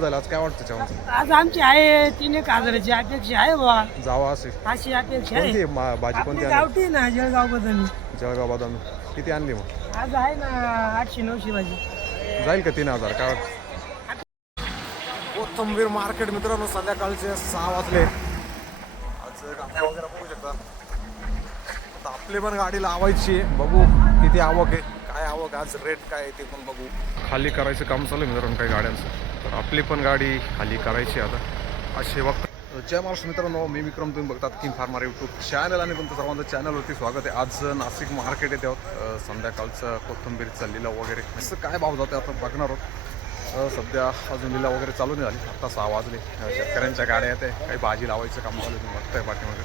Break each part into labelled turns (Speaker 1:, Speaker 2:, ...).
Speaker 1: झालं? आज काय वाटतं चव्हाण
Speaker 2: आज आमची आहे तीन एक हजाराची अपेक्षा आहे बा
Speaker 1: जावा असे.
Speaker 2: अशी अपेक्षा
Speaker 1: कोणती
Speaker 2: आहे?
Speaker 1: मा- भाजी
Speaker 2: आपली
Speaker 1: कोणती आणली?
Speaker 2: गावठी ना जळगाव बदल
Speaker 1: जळगाव बदामी. किती आणली मग?
Speaker 2: आज आहे ना आठशे नऊशे भाजी.
Speaker 1: जाईल का तीन हजार? काय वाटतं? कोथंबीर मार्केट मित्रांनो संध्याकाळचे सहा वाजले. आज गाड्या वगैरे बघू शकता. आता आपली पण गाडी लावायची आहे. बघू किती आवक आहे. काय आवक आज रेट काय आहे ते पण बघू. खाली करायचं काम चालू आहे मित्रांनो काही गाड्यांचं. तर आपली पण गाडी खाली करायची आहे आता. असे वक्त जय महाराष्ट्र मित्रांनो मी विक्रम तुम्ही बघतात किंग फार्मर यूट्यूब चॅनल आणि तुमचं सर्वांचं चॅनलवरती स्वागत आहे. आज नाशिक मार्केट येते आहोत. संध्याकाळचं कोथंबीर लिलाव वगैरे. असं काय भाव जाते आता बघणार आहोत. सध्या अजून लिलाव वगैरे चालू नाही झाली. आत्ता सहा वाजले. शेतकऱ्यांच्या गाड्या येते. काही भाजी लावायचं काम झालं आहे तुम्ही बघताय पाठीमागे.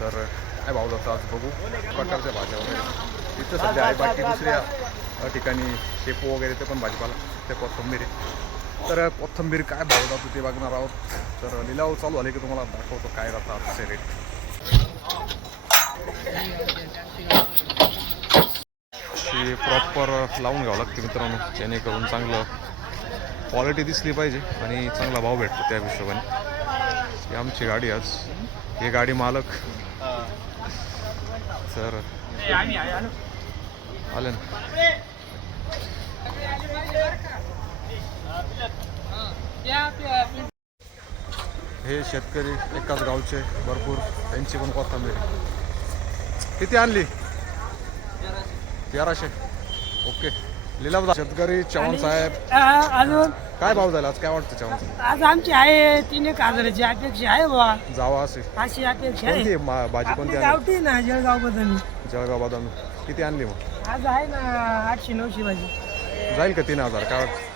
Speaker 1: तर काय भाव जातं आज बघू. प्रकारच्या भाज्या वगैरे. इथं सध्या आहे. बाकी दुसऱ्या ठिकाणी शेपू वगैरे ते पण भाजीपाला ते कोथंबीर आहे. तर कोथंबीर काय भाव जातो ते बघणार आहोत. तर लिलाव चालू झाले की तुम्हाला दाखवतो काय राहतात आजचे रेट प्रॉपर लावून घ्यावं लागते मित्रांनो जेणेकरून चांगलं क्वालिटी दिसली पाहिजे आणि चांगला भाव भेटतो त्या हिशोबाने. ही आमची गाडी आज. ही गाडी मालक. तर आले ना. हे शेतकरी एकाच गावचे भरपूर. त्यांची पण कोथंबीर. किती आणली? तेराशे. ओके. लिलाव शेतकरी चव्हाण साहेब.
Speaker 2: अजून?
Speaker 1: काय भाव झाला? आज काय वाटतं चव्हाण
Speaker 2: आज आमची आहे तीन एक हजाराची अपेक्षा आहे बा
Speaker 1: जावा असे
Speaker 2: अशी अपेक्षा आहे.
Speaker 1: भाजी कोणती
Speaker 2: गावठी ना जळगाव बदल
Speaker 1: जळगाव बदामी. किती आणली मग?
Speaker 2: आज आहे ना आठशे नऊशे भाजी.
Speaker 1: जाईल का तीन हजार? काय वाटतं?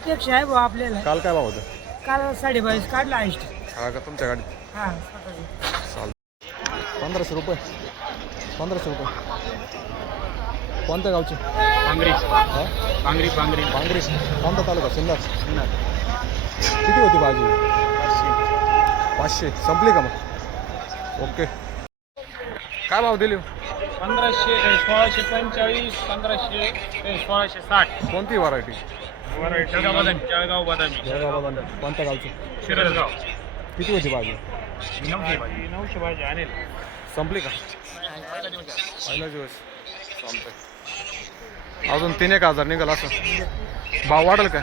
Speaker 2: अपेक्षा आहे बा आपल्याला.
Speaker 1: काल काय भाव होतं?
Speaker 2: काल साडेबावीस काढला ऐंशी.
Speaker 1: हा का तुमच्या गाडीत?
Speaker 2: हा
Speaker 1: पंधराशे रुपये. पंधराशे रुपये. कोणत्या गावचे?
Speaker 3: पांगरी.
Speaker 1: हा?
Speaker 3: पांगरी पांगरी.
Speaker 1: कोणता तालुका? सिन्नर. किती होती भाजी? पाचशे. संपली का मग? ओके. काय भाव दिली?
Speaker 3: पंधराशे सोळाशे पंचेचाळीस पंधराशे सोळाशे साठ.
Speaker 1: कोणती व्हरायटी
Speaker 3: जळगाव बदामी जळगाव बदामी
Speaker 1: जळगाव बदामी कोणत्या गावची?
Speaker 3: शिरसगाव.
Speaker 1: किती होती भाजी
Speaker 3: नऊशे भाजी नऊशे भाजी आणेल
Speaker 1: संपली का? पहिला दिवस. संपते अजून तीन एक हजार निघाल असं. भाव वाढेल काय?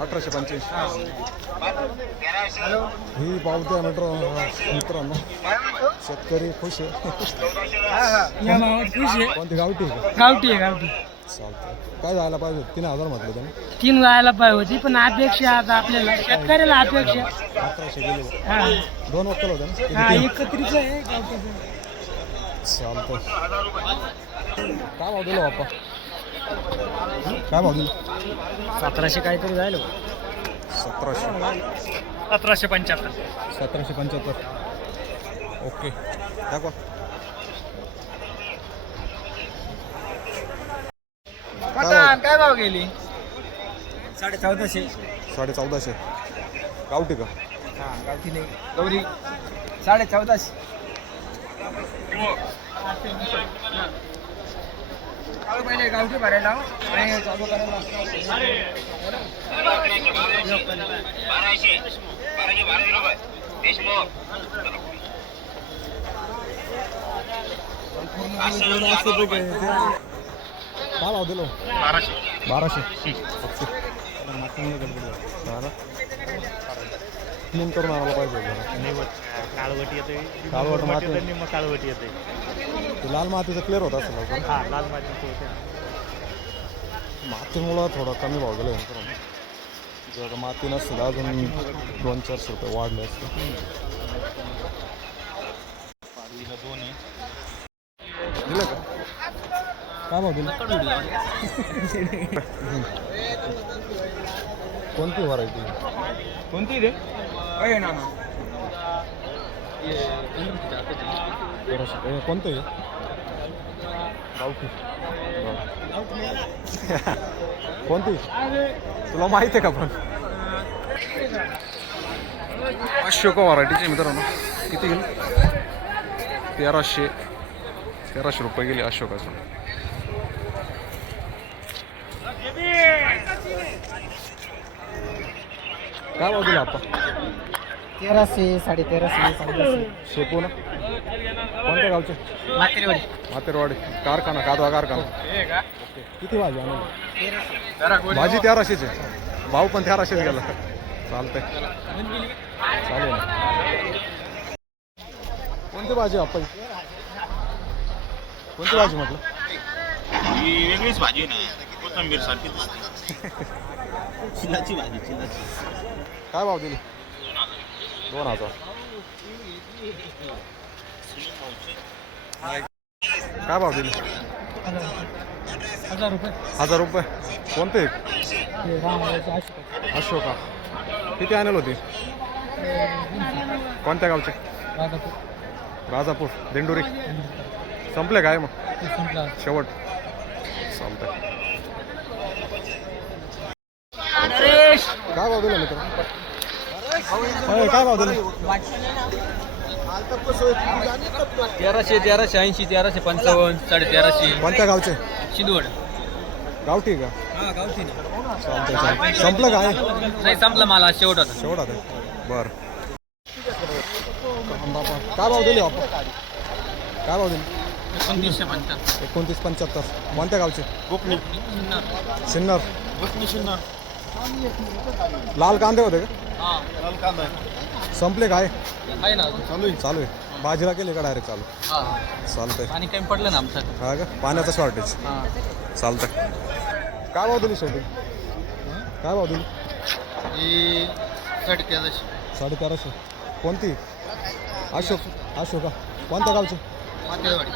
Speaker 2: अठराशे पंच्याऐंशी.
Speaker 1: ही. पावती मित्र मित्रांनो. शेतकरी खुश आहे. कोणती गावठी आहे का?
Speaker 2: गावठी आहे गावठी.
Speaker 1: चालतं काय जायला पाहिजे? तीन हजार म्हटलं त्याने.
Speaker 2: तीन जायला पाहिजे होती पण अपेक्षा आता आपल्याला शेतकऱ्याला अपेक्षा.
Speaker 1: अठराशे गेले
Speaker 2: हा.
Speaker 1: दोन वक्कल होते ना?
Speaker 2: हा
Speaker 1: किती?
Speaker 2: एकत्रित आहे गावठीचं.
Speaker 1: चालतं काय भाव दिला बाप्पा? काय भाव दिला?
Speaker 2: सतराशे काहीतरी जायला
Speaker 1: सतराशे.
Speaker 3: सतराशे पंच्याहत्तर.
Speaker 1: सतराशे पंच्याहत्तर. ओके. दाखवा. काय भाव?
Speaker 2: काय भाव गेली? साडे चौदाशे.
Speaker 1: साडे चौदाशे. गावठी का?
Speaker 2: हा गावठी नाही. गौरी. साडे चौदाशे. पहिले गावठी भरायला. आणि चालू करायला.
Speaker 1: भाव दिलो
Speaker 3: बाराशे.
Speaker 1: बाराशे. बारा क्लीन करून आणायला पाहिजे.
Speaker 3: काळवटी येते.
Speaker 1: काळवट माती.
Speaker 3: निम्म काळवटी येते.
Speaker 1: ते लाल मातीचं क्लिअर होत असेल लवकर.
Speaker 3: हा लाल माती
Speaker 1: मातीमुळं थोडं कमी भाव गेलं मित्रांनो जर माती नसतील अजून दोन चारशे रुपये वाढले असते
Speaker 3: दोन आहे.
Speaker 1: दिलं का? काय भाव दिलं? कोणती व्हरायटी
Speaker 3: कोणती रे?
Speaker 2: अय ना
Speaker 1: तेराशे कोणतं आहे कोणती? तुला माहिती आहे का पण? अशोका व्हरायटीचे मित्रांनो. किती गेली तेराशे. तेराशे रुपये गेले अशोकाचं. काय भाव दिला आपण
Speaker 2: तेराशे साडे तेराशे
Speaker 1: शेपू ना कोणत्या गावचे? मातेरवाडी कारखाना कादवा कारखाना. किती भाजी आणली? भाजी तेराशेच आहे. भाऊ पण तेराशेच गेला. चालतंय. चालेल. कोणती भाजी आपण कोणती भाजी म्हटलं?
Speaker 4: ही वेगळीच भाजी ना. कोथंबीर सारखी चिलाची भाजी चिलाची.
Speaker 1: काय भाव दिली? दोन हजार. काय भाव दिली?
Speaker 2: हजार रुपये.
Speaker 1: हजार रुपये. कोणते?
Speaker 2: अशोक
Speaker 1: अशोका. किती आणेल होती? कोणत्या गावचे?
Speaker 2: राजापूर.
Speaker 1: राजापूर. दिंडोरी. संपले काय मग?
Speaker 2: संपला.
Speaker 1: शेवट. चालतंय काय भाव दिला मित्र काय भाव दिला?
Speaker 3: तेराशे तेराशे ऐंशी तेराशे पंचावन्न साडे तेराशे.
Speaker 1: कोणत्या गावचे?
Speaker 3: शिंदवड.
Speaker 1: गावठी का?
Speaker 3: हा गावठी
Speaker 1: चालतंय चालतंय. संपलं काय
Speaker 3: नाही संपला मला शेवट होता
Speaker 1: शेवट आता बर. काय भाव दिले आपण? काय भाव दिले?
Speaker 3: एकोणतीसशे पंच्याहत्तर.
Speaker 1: एकोणतीस पंच्याहत्तर. कोणत्या गावचे? सिन्नर. लाल कांदे होते का?
Speaker 3: हा.
Speaker 4: लाल कांदा आहे.
Speaker 1: संपले काय?
Speaker 3: आहे ना.
Speaker 1: चालू आहे चालू आहे. बाजीला केले का डायरेक्ट चालू?
Speaker 3: हा
Speaker 1: चालतंय.
Speaker 3: पाणी कमी पडलं ना आमचं?
Speaker 1: हा का? पाण्याचं शॉर्टेज
Speaker 3: हा.
Speaker 1: चालतंय. काय भाव दिली शेवटी? काय भाव दिली?
Speaker 3: ही साडे तेराशे
Speaker 1: साडे तेराशे कोणती? अशोक. अशोका कोणत्या गावची?
Speaker 3: मातेवाडी.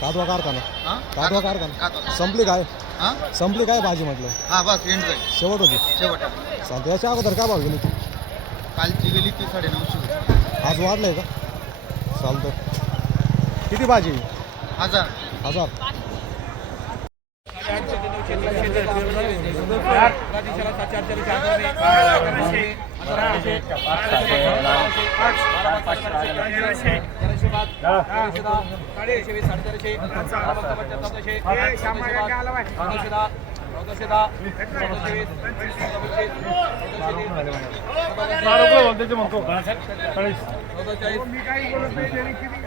Speaker 1: कादवा कारखाना.
Speaker 3: हा?
Speaker 1: कादवा कारखाना. संपली काय?
Speaker 3: हा?
Speaker 1: संपली काय भाजी म्हटलं?
Speaker 3: हा बस एंड जाईल
Speaker 1: शेवट होती.
Speaker 3: शेवट.
Speaker 1: चालतं याच्या अगोदर काय भाव गेली तू
Speaker 3: कालची गेली ती साडे नऊशे
Speaker 1: आज वाढलंय का चालतं किती भाजी
Speaker 3: हजार
Speaker 1: हजार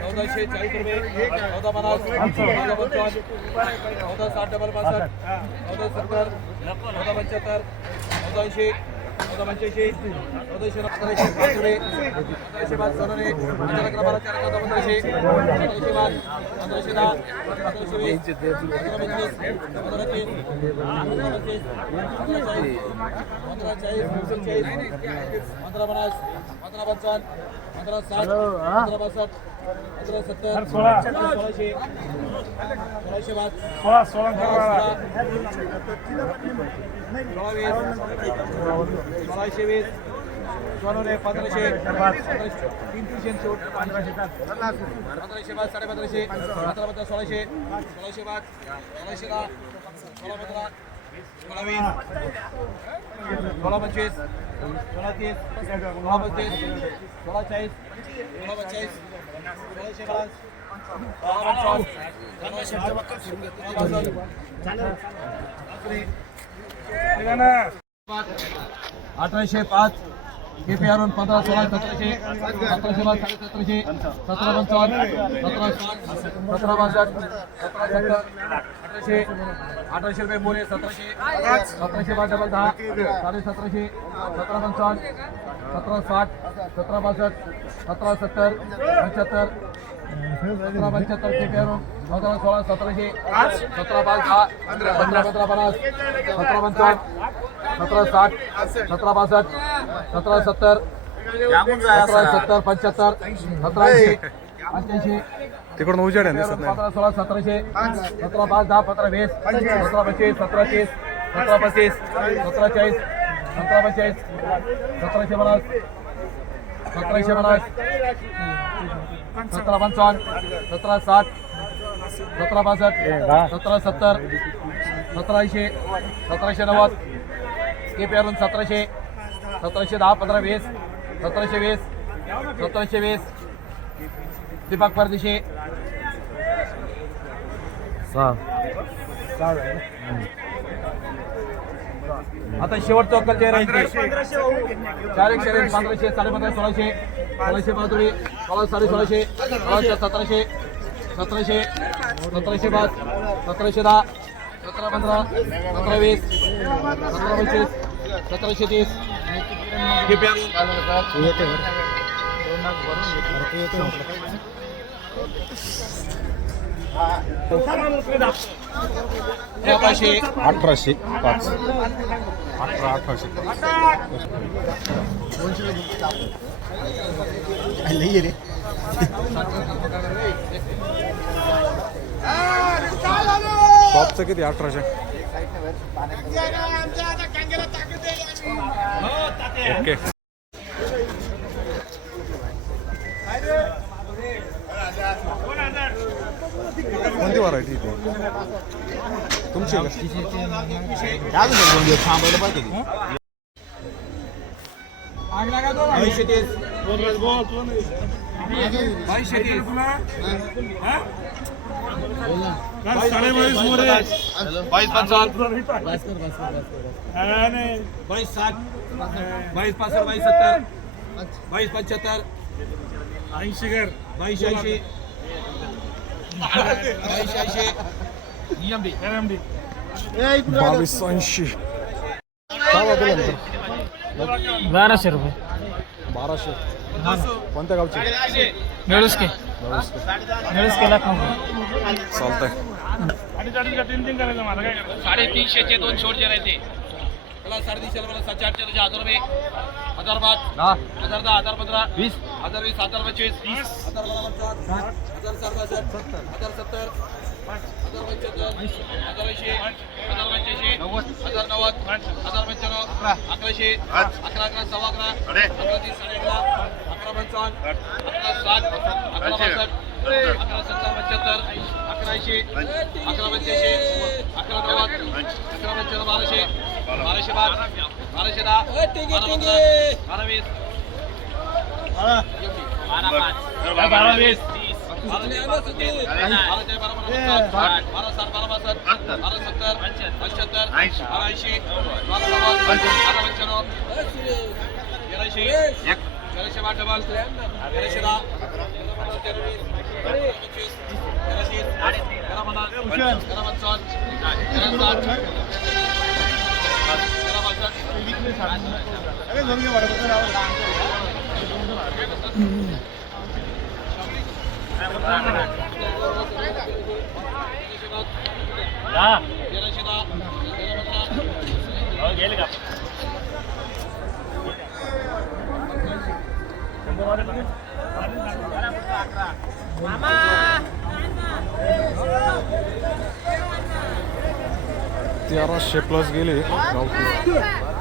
Speaker 5: चौदाशे चाळीस रुपये चौदा पन्नास चौदा पंचावन्न चौदा साठ डबल पासष्ट चौदा सत्तर चौदा पंच्याहत्तर चौदा ऐंशी चौदा पंच्याऐंशी चौदाशे सत्तरशे पाच रुपये पंधराशे पाच सोनाने पंधरा अकरा बारा चार चौदा पंधराशे पंधराशे पाच पंधराशे दहा पंधराशे वीस पंधरा पंचवीस पंधरा तीन पंधरा पंचवीस पंधरा चाळीस पंधरा चाळीस पंचेचाळीस पंधरा पन्नास पंधरा पंचावन्न पंधरा साठ पंधरा पासष्ट पंधरा सत्तर सोळाशे सोळाशे पाच सोळा सोळा सोळाशे वीस सोळाशे पंधराशे पंधराशे तीन तीनशे शेवट पंधराशे पंधराशे पाच साडे पंधराशे पंधरा पंधरा सोळाशे सोळाशे पाच सोळाशे दहा सोळा पंधरा सोळा वीस सोळा पंचवीस सोळा तीस सोळा सोळा चाळीस सोळा सोळाशे अठराशे पाच के पी आरून पंधरा सोळा सतराशे सतराशे पाच साडे सतराशे सतरा पंचावन्न सतरा सतरा बासष्ट सतरा सत्तर अठराशे अठराशे रुपये मोरे सतराशे सतराशे पाच डबल दहा साडे सतराशे सतरा पंचावन्न सतरा साठ सतरा बासष्ट सतरा सत्तर पंच्याहत्तर सतरा पंच्याहत्तर के पी सोळा सतराशे सतरा पाच दहा पंधरा पंधरा पन्नास सतरा पंचावन्न सतरा साठ सतरा बासष्ट सतरा सत्तर सतरा सत्तर पंच्याहत्तर सतराशे पंच्याऐंशी
Speaker 1: तिकडून उजेड आहे दिसत नाही.
Speaker 5: सोळा सतराशे. सतरा पाच दहा पंधरा वीस. सतरा पंचवीस सतरा तीस. सतरा पस्तीस. सतरा चाळीस. सतरा पंचेचाळीस. सतराशे पन्नास. सतराशे पन्नास. सतरा पंचावन्न. सतरा साठ. सतरा पासष्ट. सतरा सत्तर. सतराशे सतराशे नव्वद. स्किप यारून सतराशे. सतराशे दहा पंधरा वीस. सतराशे वीस. सतराशे वीस. दीपक परदेशी आता शेवटचं अक्कल राहील चार एकशे पंधराशे साडे पंधरा सोळाशे सोळाशे सोळा साडे सोळाशे सोळाशे सतराशे सतराशे सतराशे पाच सतराशे दहा सतरा पंधरा सतरा वीस सतरा पंचवीस सतराशे तीस. अकराशे
Speaker 1: अठराशे पाच. अठरा अठराशे नाही टॉपचं किती? अठराशे. ओके. तुमची आहे का?
Speaker 4: थांबायला पाहिजे
Speaker 5: बावीसशे तीस बावीसशे तीस बावीस पंचावन्न बावीस साठ बावीस पासष्ट बावीस सत्तर। बावीस पंच्याहत्तर
Speaker 3: ऐंशी कर
Speaker 5: बावीस ऐंशी बावीस ऐंशी नियम
Speaker 1: बावीस ऐंशी. काय
Speaker 2: बाराशे रुपये.
Speaker 1: बाराशे. कोणत्या गावचे?
Speaker 2: मिळूस के मिळूस केला का
Speaker 1: चालतंय.
Speaker 5: साडेतीनशेचे दोन शेवटचे राहते मला साडेतीनशे मला सातशे आठशे हजार रुपये. हजार पाच. हजार दहा हजार पंधरा. वीस. हजार वीस हजार पंचवीस. हजार पंचावन्न हजार चार बासष्ट हजार सत्तर. हजार नव्वद हजार पंच्याण्णव अकराशे अकरा अकरा सव्वा अकरा अकरा तीस साडे अकरा अकरा पंचावन्न अकरा सात अकरा बासष्ट अकरा सत्तर पंच्याहत्तर अकरा अकरा पंच्याऐंशी अकरा नव्वद अकरा पंच्याण्णव बाराशे बाराशे पाच बाराशे दहा बारा बारा वीस
Speaker 3: बारा वीस
Speaker 5: ऐंशी बारा तेराशे तेराशे तेराशे दहा पंचवीस तेराशे तेरा तेरा पंचावन्न तेरा साठ तेरा तेराशे दहा तेरा पंधरा
Speaker 3: गेले का
Speaker 1: तेराशे प्लस गेले गावठी